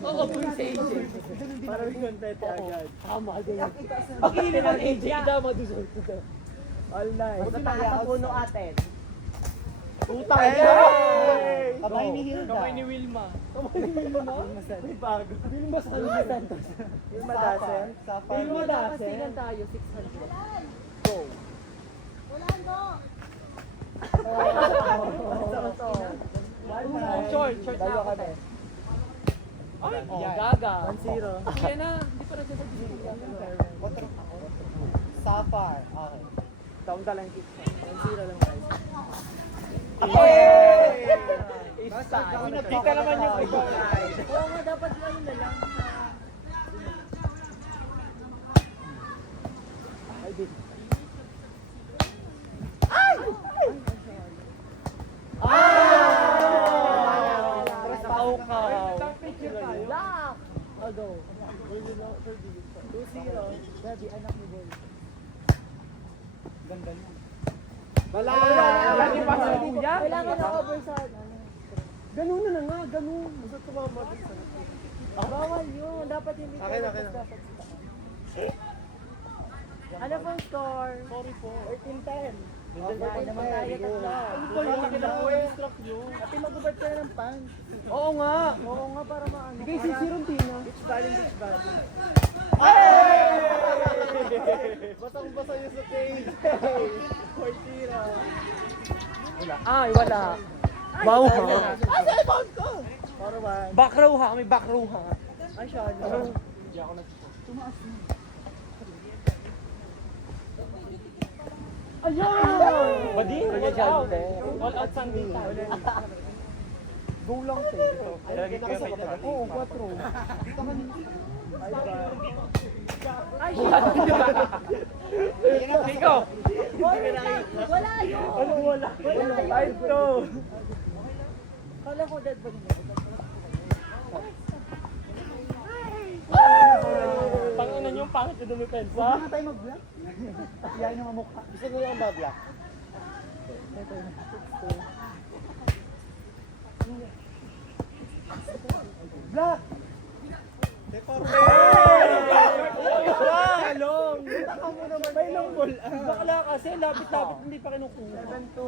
Oo, po si AJ. Para may kontete agad. Tama, ganyan. Pag-iili ng AJ, tama doon sa All night. Mataas sa puno atin. Utang! Kamay ni Hilda. Kamay ni Wilma. Kamay ni Wilma? May bago. Wilma Santos. Wilma Dasen. Wilma Dasen. tayo, 600. Go. Short na ako. Ay, gaga. 1-0. Kaya na, hindi pa nagsasabihin. Sapphire. Okay. Taon ka lang kita. 1-0 lang guys. Hindi ka naman yung ikaw. Oo nga, dapat ano na lang. Nakaukaw. Lock! Ago. 2-0. Gabi, anak ni Boy. Ganda niya. Wala! Lagi pa sa kuya? Kailangan na cover sa Ganun na nga, ganun. Gusto tumama din sa bawal yun. Dapat hindi Akin, akin. dapat ano pong score? Sorry po. 13-10. Overtime naman tayo tatlo. Laki na po eh. Ate, mag-ubert ka na ng pants. Oo nga. Oo nga, para maano. Sige, sisirong tina. Beach volley, beach volley. Basang-basa yun sa cage. 4-0. Ay, wala. Wow ha. Ay, sa ibon ko! Para ba? Back row ha, may back row ha. Ay, siya. Hindi ako nag... Ayun! Badi? All out Sunday tayo. Go lang te. Lagi ko yung kay Oo, 4. Ay, Ikaw! Wala yun. ano wala? Wala yun. 5-2. Kala ko dead ba niya? Pangina niyo, pangit na dumipensa. Huwag na tayo mag-block. Iyayin yung mukha. Gusto mo yung babla? Block! Long! Taka mo naman. May long ball. Bakla kasi, lapit-lapit hindi pa kinukuha. 7-2.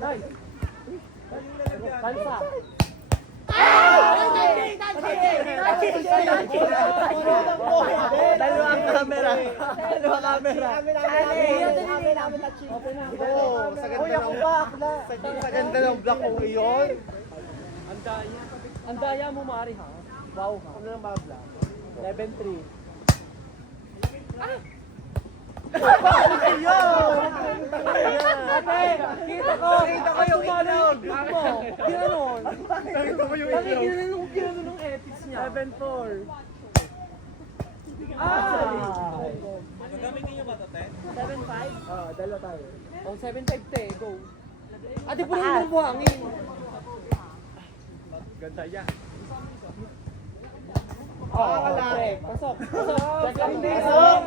Nice! Kansa! Dalawang camera. Dalawang camera. Sa ganda ng block ko iyon. Ang daya mo, Mari, ha? Wow, ha? Ano nang babla? 11-3. Ate, kita ko yung itlog mo. Ginanon. Nakita ko yung Bakit itlog. ginanon ng ethics niya? 7-4. Gagamitin niyo ba ito, Te? 7-5? Dalawa tayo. Oh, 7-5, Te. Go. Ate, puno ng buhangin. Ganda yan. Check. Pasok. Check lang din. Pasok!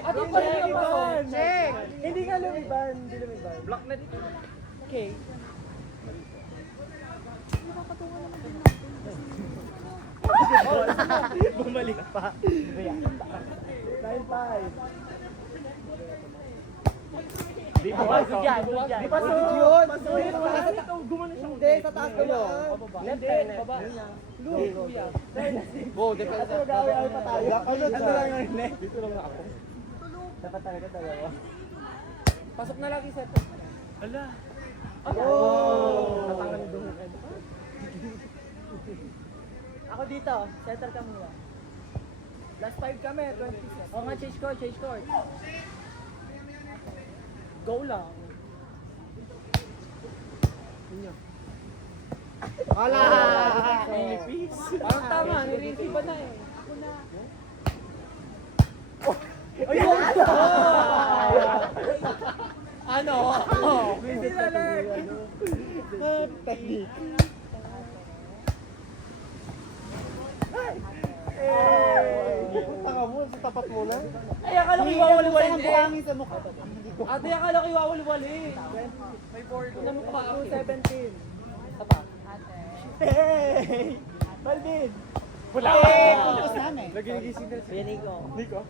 Ate, pa rin ang pasok. Check! Hindi nga lumiban. Hindi lumiban. Block na dito. Okay. Bumalik pa. 9-5. Di ba? Dyan. Di pa yun. Gumano siya. Hindi, sa taas ko lang. Left hand, baba. Kuya. Go, defense. Ito mag-away-away pa tayo. Ano lang yung neck? Dito lang na ako. Dapat talaga dalawa. Pasok na lagi set. Ala. Oh! Tatangan doon. Ako dito. Center ka muna. Last 5 kami, 20. O nga, change court, change court. Go lang. Wala! Parang tama, nirisi ba na eh. Ayun! Ano? Hindi na lang! Technique. Punta ka mo, sa tapat mo lang. Ay, akala ko iwawalwali Ang eh. buhangin sa mukha. Ate, akala ko iwawalwali. May board. Namukha ako. 17. Hey! Balvin! Wala. Puntos namin. Nagigising na Kuya Nico. Nico.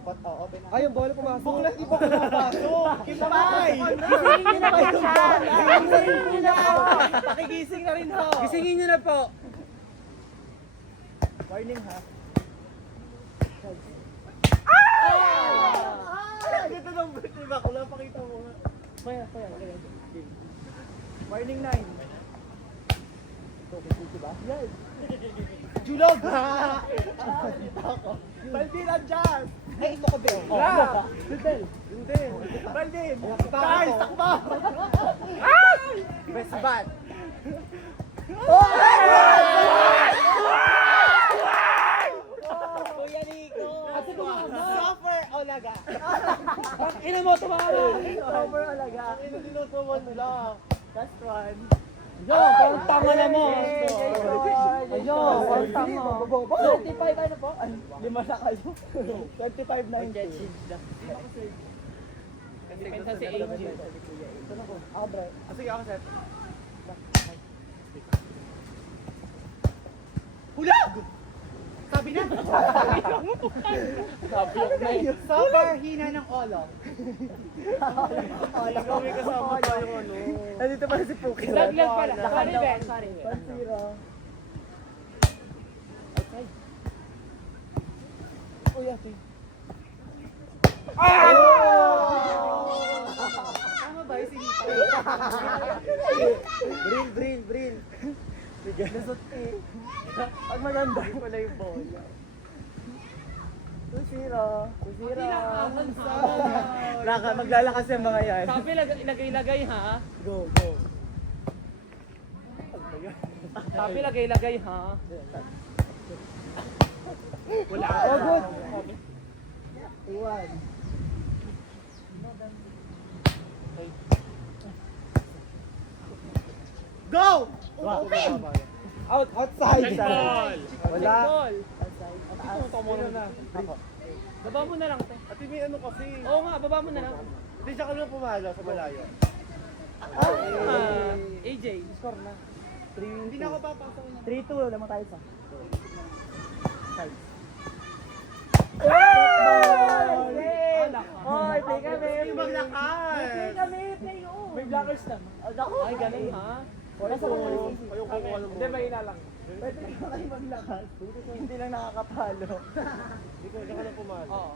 Open. Ay, yung bola pumasok. Bakla, di ba pumapasok? Kimay! Gisingin niyo na kayo siya! Gisingin niyo na po! Pakigising na rin ho! Gisingin niyo na po. Warning ha. Ganda ng birthday bakla, pakita mo nga. Kaya. Warning 9. Yes. Julog! Balvin, andyan! Ay, ito ko ba? Wala. Hindi. Balvin! Guys, takbo! Best bat. Kuya Nico! Kasi Suffer o laga? Ina mo, tumama. Over alaga. Ino dinutuman nila. Last one. Ayun, parang tama na mo. Ayun, parang tama. 25 ano po? Lima na kayo. 25 na yung Jet shields lang. Depensa si AJ. Ako, bro. Sige, ako set. Hulag! Sabi na! Sabi na yun. Suffer, hina ng olo. Ikaw may kasama tayo ano. Nandito pala si Puki. Laglag pala. Sorry, Ben. Sorry, Ben. Pansira. Uy, ate. Tama ba yung sinita? Bril. Nasot eh. Pag maganda pala yung bola. Kusira. Maglalakas yung mga yan. Sabi, lagay-lagay ha. Go. Sabi, lagay-lagay ha. Wala. Oh, good. Iwan. Go! Outside. Wala. Ball. Sino na? Ako. Baba mo na lang, te. Ate, may ano kasi. Oo nga, baba mo na lang. Hindi siya kami pumalo sa malayo. AJ. Score na. Hindi na ako papasok na. 3-2, lamang tayo sa. Alak ka. Oy, play kami. Sige, maglakas. Play kami, play oh. May blockers na. Ako. Ay, ganun ha. Nasa ko na rin. Ayoko kung ano mo. Hindi, mahina lang. Pwede ka kayo maglakas. Hindi lang nakakapalo. Hindi ko na pumalo. Oo.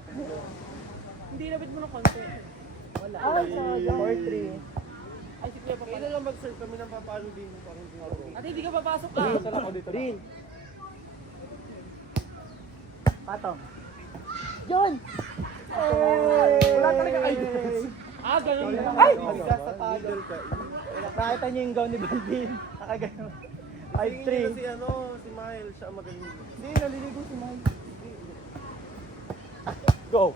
Hindi, labit mo ng konti. Wala. Ay, sayang. 4-3. Ay, si Kuya pa Kailan lang mag-serve kami ng papalo din. Parang hindi ako. Ate, hindi ka papasok ka. Saan ako dito? Green. Patong. Yun! Wala talaga kayo. Ah, ganun. Ay! Bigas sa talo. Nakita niyo yung gown ni Balvin. Nakagano. 5-3. Si ano, si Miles, siya ang magaling. Hindi, naliligo si Mike. Go!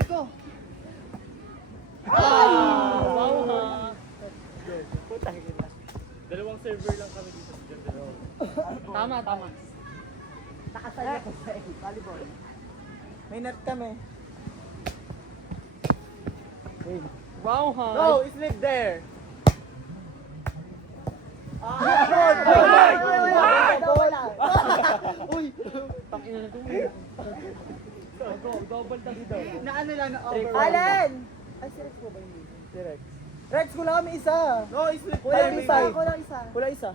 Dito. Wow ha. Putang ina. Dalawang server lang kami dito sa Gandero. Tama. Nakasaya ko sa volleyball. May net kami. Wow ha. Go! Sleep there! Uy! Tangina na to. Double tagi daw. Na ano lang na over. Alan! Ay, si Rex po ba yun? Si Rex. Rex, kulang kami isa. No, sleep Kulang there, isa. baby. Kulang isa. Kulang isa.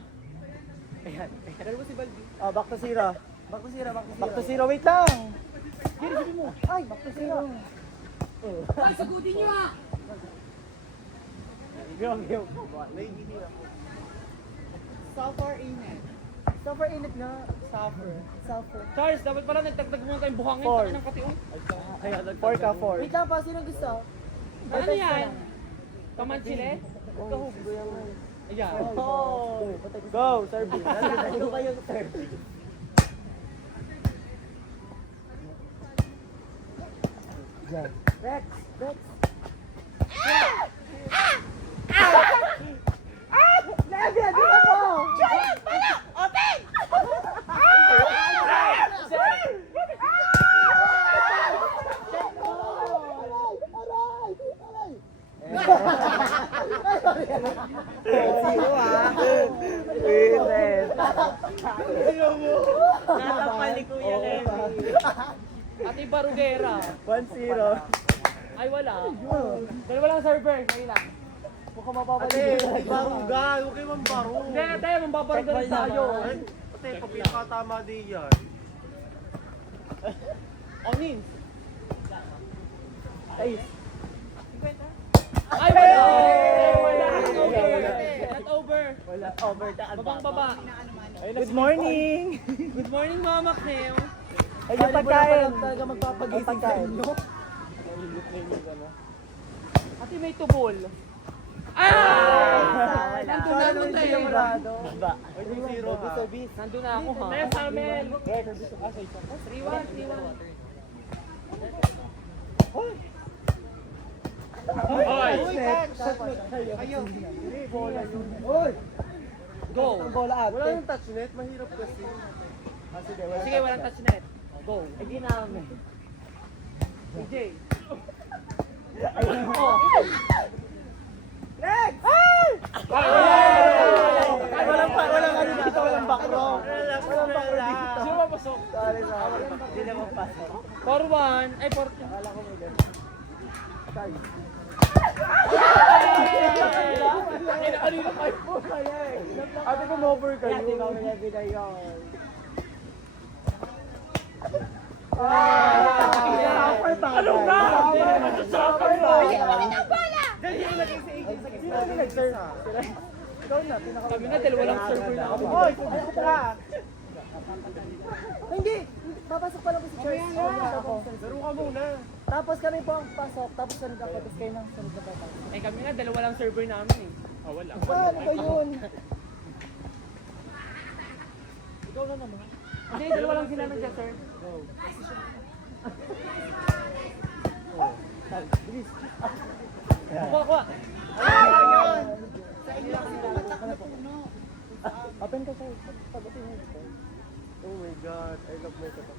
Ayan. Dalawa si Baldi. Ah, back to zero. Back to zero, wait lang. Giri mo. Ay, back to zero. Ay, sagutin niyo ah. May hindi ako. Suffer init na. Suffer. Charles, dapat pala nagtagtag mo tayong buhangin. Four. Takin ng kationg. Kaya 4 ka, 4. Wait lang pa, sino gusto? Ano yan? Kamanchile? Kahugbo yan. Ayan. Oh. Go, service. Ano kayo service? Rex! Levi, dito mo! Zero ah. Winner. Natampal ni Kuya Lenny. Ate Barugera. 1-0. Ay, wala. Dalawa lang server. Ngayon lang. Mukhang mapapalito. Ate, di barugan. Huwag kayo mambaro. Hindi, ate, mambabarugan tayo. Ate, pag pinakatama di yan. Onin. Ay. Ay, wala. Hey! Wala. Wala. Not over. Wala. Over the Babang baba. Good morning. Good morning, Mama Cleo. Ay, yung pagkain. Talaga magpapagising sa inyo. Ate, may tubol. Ah! Nandun na ako tayo. Ba? Ay, 2-0 ha. Nandun na ako, ha? Kaya sa amin. 3-1, 3-1. Hoy! Ayaw. Hindi, bola yun. Go! Ang bola ate. Wala yung touch net. Mahirap kasi. Sige, wala. Sige, walang touch net. Go! Hindi namin. DJ. Oh. Next! Ay, Walang ano dito, walang background. Walang background dito. Sino mapasok? Sorry. Hindi na magpasok. 4-1. Ay, 4. Akala ko may ganun. Sorry. Kanina kayo po. Ate, kumover kayo. Ate, kami na binayon. Ano ba? Suffer ba? Ikaw na, pinaka... Kami na, dalawa lang server na kami. Hoy, pumasok ka! Hindi! Papasok pa lang po si Charles. Laro ka muna. Tapos kami po ang pasok, tapos sunod ako, tapos kayo nang sunod na papasok. Eh, kami na, dalawa lang server namin eh. Wala. Paano ba yun? Ikaw na naman. Hindi, dalawa lang sila nandiyan, sir. Bilis. Kuha. Open ka sir. Pag-open mo. Oh my God. I love my kata.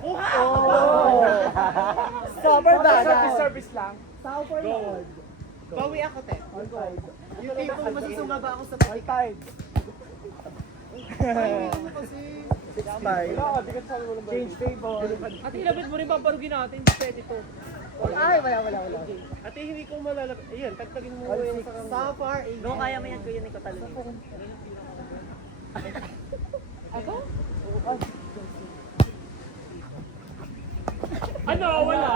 Oh! Stopper ba? Service lang. Stopper na all. Bawi ako, te. All five. Yung tipong masusungaba ako sa All five. Five. Change table. At ilapit mo rin paparugin natin. Pwede to. Ay, wala. Ate, hindi ko malalap. Ayan, tagtagin mo All yung six. sa far. No, kaya mo yan kuya ni ko talo. Ako? Ano? Wala.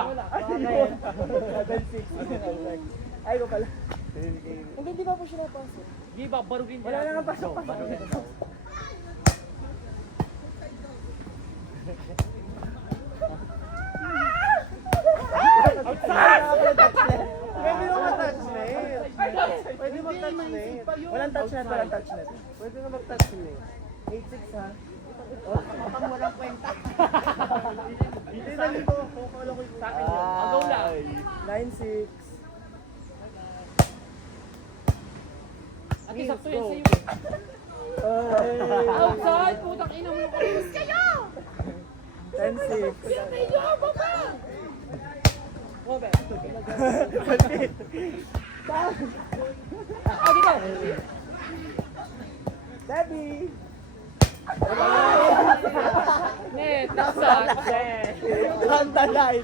Ay, ko pala. Hindi ba po siya napasok? Di ba, barugin Wala na nga pasok. Outside! Pwede mo mag-touch net. Pwede mag-touch net. Walang touch net. Pwede na mag-touch net. 8-6 ha? Walang kwenta. Hindi na dito ako. Kala ko yung Sa akin yun. Agaw lang. 9-6. At isakto yan sa'yo. Ay. Outside! Putang ina mo kayo. 10-6. Robert. Ah, dito. Debbie! Net, outside. Randalay!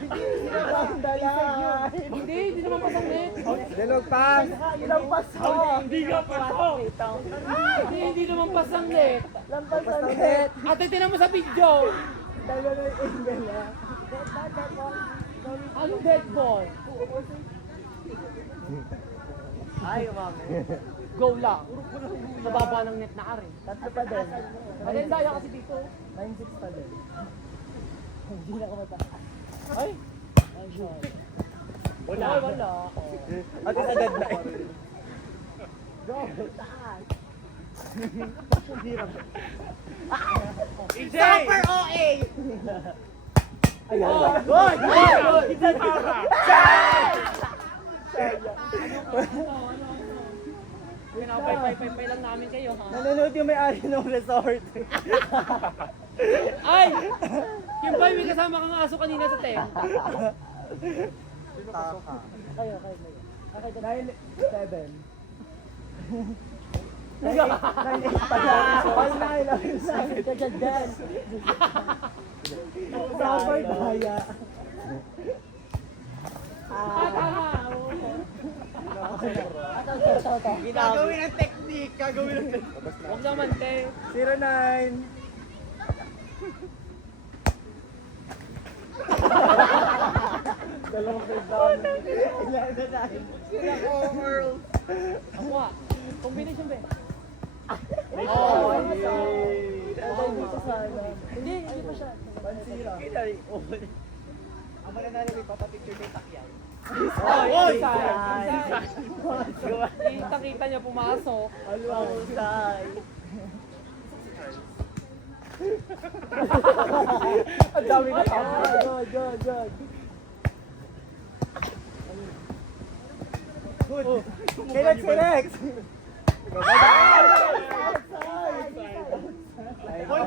Hindi naman pasang net. Dilog pass! Ilang pass ho! Hindi ka pasok. Hindi naman pasang net. Lampas sa net! Ate, tinan mo sa video. Dalawa na yung angle ha? Anong dead ball? Ay, mami. Go lang. Sa baba ng net na ari. Tatlo pa din. Magandaya kasi dito. 9-6 pa din. Hindi na kumata. Ay! Ay, shot. Wala. Wala. At isa dead na eh. Go! Taas! EJ! Super OA! Ayan. Oh. Goy! Goy! Hindi para. Pinapay lang namin kayo, ha? Nanonood yung may-ari ng resort. Ay! Yung ba, may kasama kang aso kanina sa tent? Taka. Kayo. Dahil 7. 9 pa dyan. All 9. Kaya dyan. Robert Haya. Gagawin ang technique. Huwag naman, te. 09. Dalawang breakdown. Ilan na tayo? Ako ah. Combination ba? Oh, dito sana. Hindi pa siya. Pansira. Ang mananalo may papapicture kay Takyan. Oy! Kita niya pumasok. Alwausay. Ang dami na God. Good. Rex.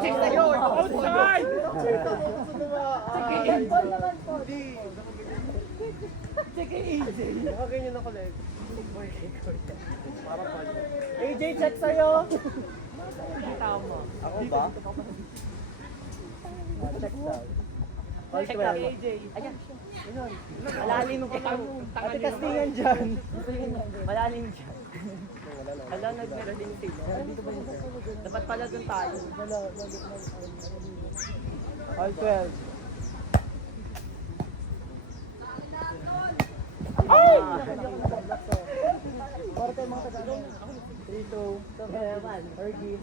Check sa'yo! Outside! Check AJ. Nakaganyan ako leg. AJ, check sa'yo. Tama. Ako ba? Check daw. All Check 12. na AJ. Ayan. Malalim mo pa. Ate Castingan dyan. Malalim dyan. Ala, nagmerading sila. Dapat pala dun tayo. All 12. Ay! Para kayo mga taga-ano. 3-2. Ergie.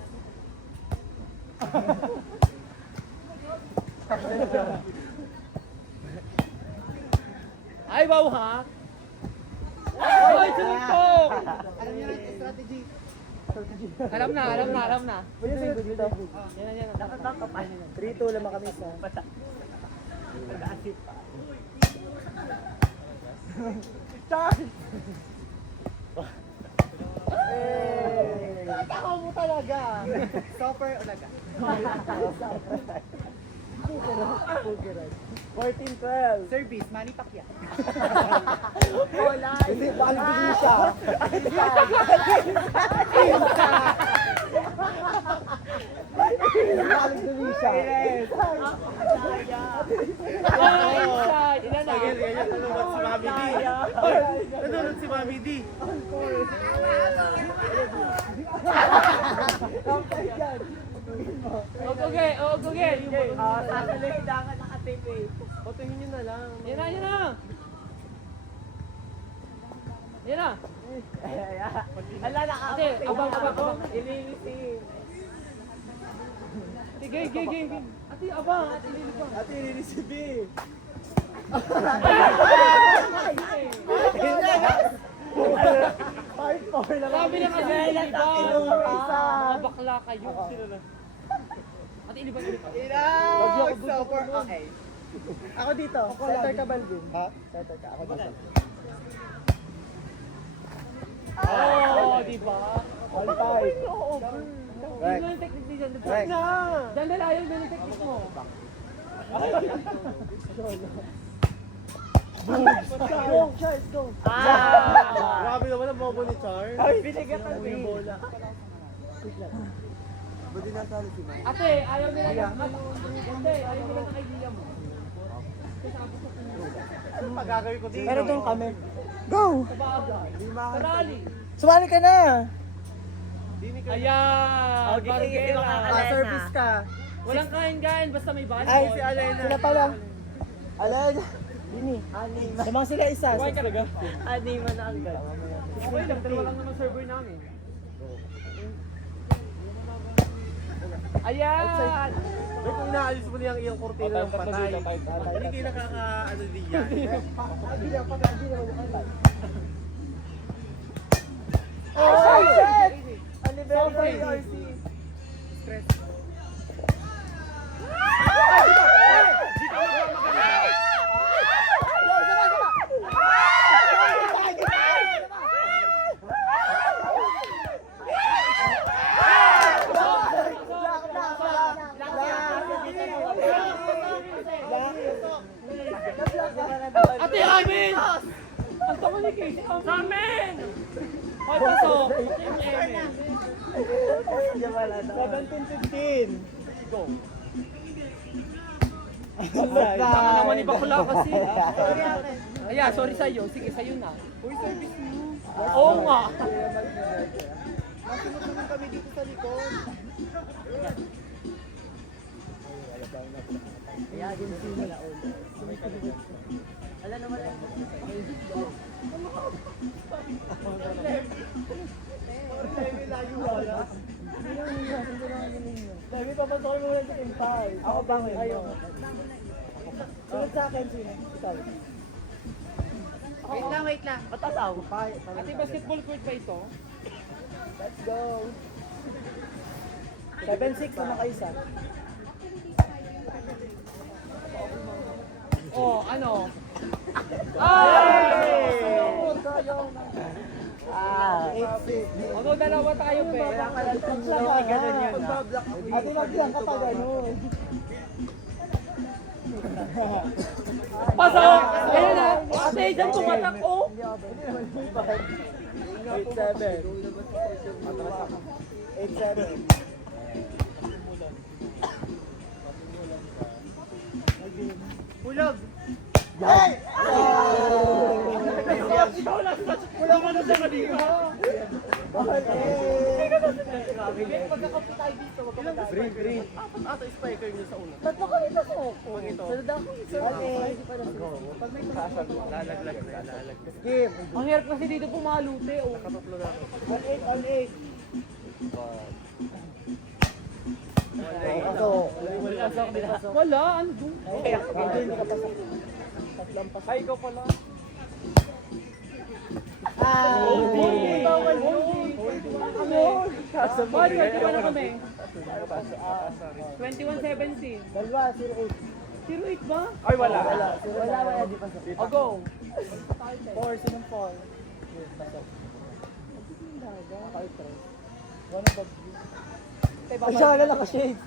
Ay, wow ha? Ay, suntok! Alam niyo rin strategy. Alam na. Pwede sunod dito. Yan. Nakataka pa. 3-2 lang kami sa. Charles! Takaw mo talaga. Stopper o laga? 14-12. Service, Manny Pacquiao. Wala. Hindi, balik din siya. Balik din siya. Ay, inside! Ilan na? Nanonood si Mami D. Okay. Sasalidakan naka-tape eh. Patuhin nyo na lang. Yan na. Ala, nakakapit. Ate, abang. Ililisin. Sige. Ate, abang. Ate, lilipang. Ate, ililisin. Part 4 lang. Sabi na kasi, lilipang. Isa. Mga bakla kayo. Ate, ilipang. Stopper. Okay. Ako dito. Setter ka, Balvin. Ha? Setter ka. Ako dito. Oh, di ba? All 5. Yun lang yung technique ni Jan. Right. Jan, dalayan mo yung technique mo. Go, Charles, go. Grabe naman ang bobo ni Char. Ay, binigyan ka ng bola. Buti na talo si Mike. Ate, ayaw nila ng idea mo. Ano pa gagawin ko dito? Pero doon kami. Go! Sa bagay. Sa rally. Sumali ka na! Ayan! Barguera. Service ka. Walang kain-kain, basta may ball. Ay, si Alena. Sila pala. Alena. Dini. Anima. Sumang sila isa. Kumain ka na Anima na ang gala. Okay lang, dalawa lang naman server namin. Ayan! Ba't kung inaalis mo niyang iyong kortina ng patay? Hindi kayo nakaka-ano din yan. Oh, shit! Anniversary RC. Ate Amin! Sa amin! Hoy, pasok! 17-15. Go. Wala. Tama naman ni Bakula kasi. Sorry, ate. Ayan, sorry sa'yo. Sige, sa'yo na. Uy, service mo. Oo nga. Masunod naman kami dito sa likod. Kaya din sila. Ala naman lang. Sorry, layo wala. Sabi, papasokin mo muna sa impay. Ako bang ayaw. Sunod sa akin, sino? Ikaw. Wait lang. Matasaw. Ate, basketball court ba ito? Let's go. 7-6 na kaisa. Oh, ano? Ay! Ah, 8-6. Ano, dalawa tayo, pe. Wala ka lang sa mga ganun yun. Ate, mag-lang ka pa ganun. Pasok! Ayun na. Ate, dyan tumatak, oh. 8-7. 8-7. Hulog. Hey! Wala ka na sa kanina. Green. Ato, spiker niyo sa una. Tatlo kami na ko. Sunod ako. Lalaglag. Skip. Ang hirap kasi dito pumalute, oh. 1-8, 1-8. Wala, ano doon? Hindi ka pasok. Tatlong pasok. Ay, ikaw pala. Ah! Hindi. Bawal mo. Boy, 21 na kami. 21-17. Dalawa, 0-8. 0-8 ba? Ay, wala. Wala, di pasok. O, go. 4, sinong 4? Pasok. One of the... Ay, siya wala naka-shade.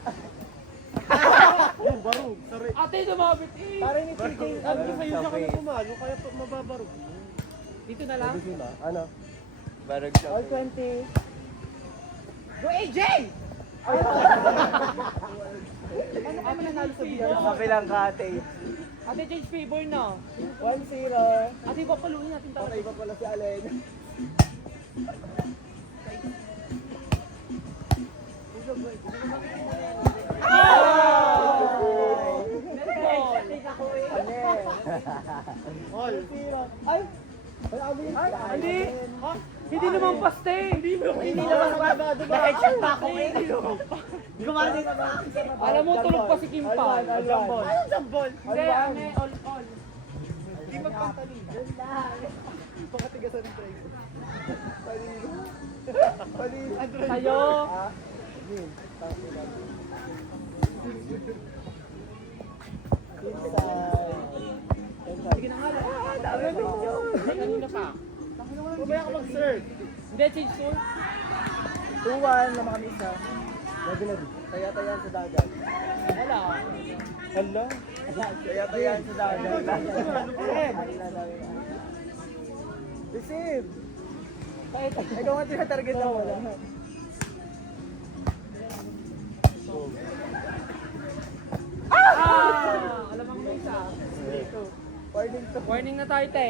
Barog. Sorry. Ate, lumabit eh. Parang ni PJ. Sabi ko sa'yo siya kami pumalo, kaya mababarog. Dito na lang. Ano? Barog siya. All 20. Go, AJ! Ano ka mananalo sa video? Sabi lang ka, ate. Ate, change favor na. 1-0. Ate, papaluin natin talaga. Iba pala si Allen. All. Ay! Wala kami yun. Hindi. Ha? Hindi naman paste. Hindi naman na-headshot pa ako eh. Gumaling na ba? Alam mo, tulog pa si Kim pa. Jambol. Anong jambol? Hindi, ane, all. Hindi magpantali. Pakatigasan ng driver. Palino. Android. Sa'yo. Sige na nga lang. Dami mo. Hindi, kanina pa. Mamaya ka mag-serve. Hindi, change tool. 2-1 naman kami isa. Lagi. Taya-tayaan sa dagat. Wala. Hala? Taya-tayaan sa dagat. Receive! Ikaw nga tinatarget na wala. Alam mo may isa. Warning to. Warning na tayo, te.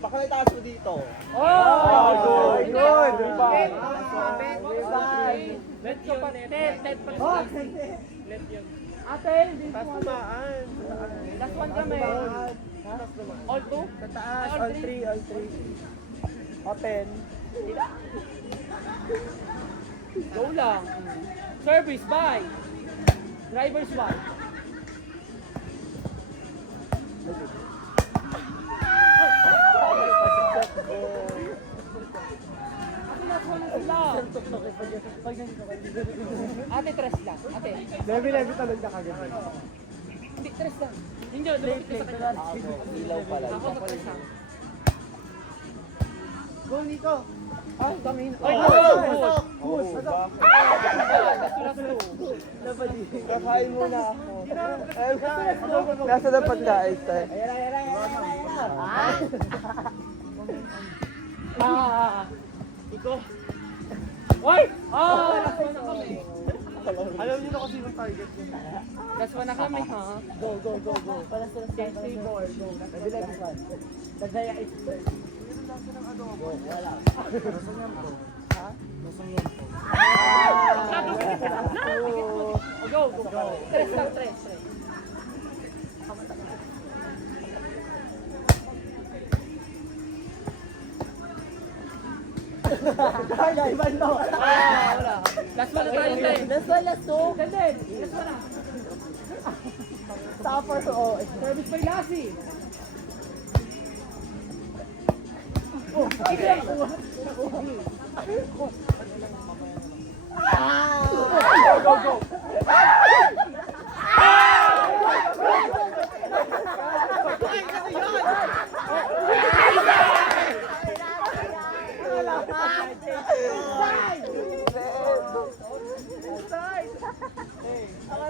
Baka taas mo dito. Oh! Good! Bet. Bye! Let ka pa. Ted pa. Oh! Let yun. Ate, hindi Taas mo. tumaan. Last one kami. All two? Sa taas, all 3, all 3. Open. Go lang. Service, bye. Driver's bye. Ate, last one na sila. Ate, tres lang. Ate. Level talon na kagad. Hindi, tres lang. Hindi, lumapit ka sa kanya. Ilaw pala. Ako na tres lang. Go, Nico. Ay, kami. Ay, Good! good. Good! Last two. Kakain muna ako. Nasa na pagkain tayo. Iko. Hoy! Oh, last one na kami. Alam niyo na kung sinong target niyo. Last one na kami, ha? Go, go, go, go. Para sa Game table. Go. Bilis. Tadaya is first. Go, wala. Go, go, go. Tres lang, tres. Kaya, iban to. Wala. Last one na tayo, Tay. Last one, last two. Gandun. Last one na. Stopper, oh. Service by Lassie. Go, go.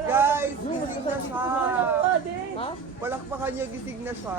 Guys, gising na siya. Ha? Palakpakan niyo, gising na siya.